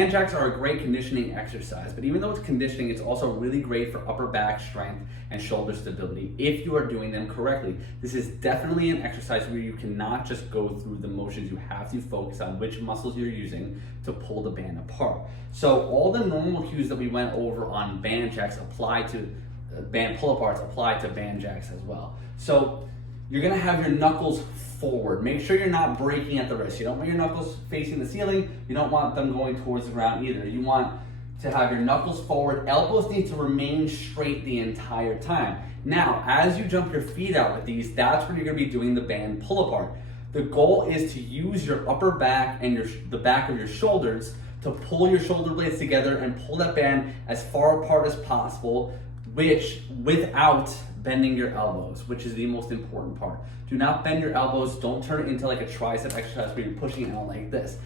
Band jacks are a great conditioning exercise, but even though it's conditioning, it's also really great for upper back strength and shoulder stability if you are doing them correctly. This is definitely an exercise where you cannot just go through the motions. You have to focus on which muscles you're using to pull the band apart. So all the normal cues that we went over on band jacks apply to band pull-aparts, apply to band jacks as well. So you're gonna have your knuckles forward. Make sure you're not breaking at the wrist. You don't want your knuckles facing the ceiling. You don't want them going towards the ground either. You want to have your knuckles forward. Elbows need to remain straight the entire time. Now, as you jump your feet out with these, that's when you're gonna be doing the band pull apart. The goal is to use your upper back and the back of your shoulders to pull your shoulder blades together and pull that band as far apart as possible, without bending your elbows, which is the most important part. Do not bend your elbows. Don't turn it into like a tricep exercise where you're pushing it out like this.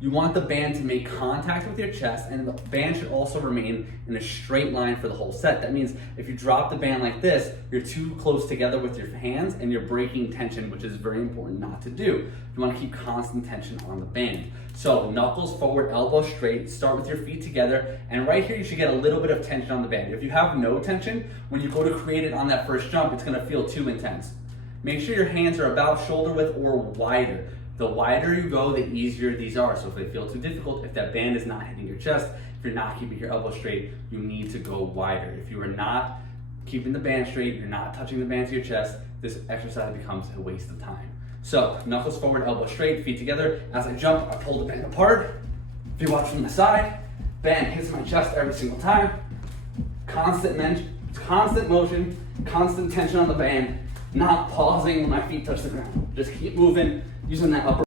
You want the band to make contact with your chest, and the band should also remain in a straight line for the whole set. That means if you drop the band like this, you're too close together with your hands and you're breaking tension, which is very important not to do. You want to keep constant tension on the band. So knuckles forward, elbows straight, start with your feet together, and right here you should get a little bit of tension on the band. If you have no tension, when you go to create it on that first jump, it's going to feel too intense. Make sure your hands are about shoulder width or wider. The wider you go, the easier these are. So if they feel too difficult, if that band is not hitting your chest, if you're not keeping your elbow straight, you need to go wider. If you are not keeping the band straight, you're not touching the band to your chest, this exercise becomes a waste of time. So knuckles forward, elbows straight, feet together. As I jump, I pull the band apart. If you watch from the side, band hits my chest every single time. Constant motion, constant tension on the band, not pausing when my feet touch the ground. Just keep moving, using that upper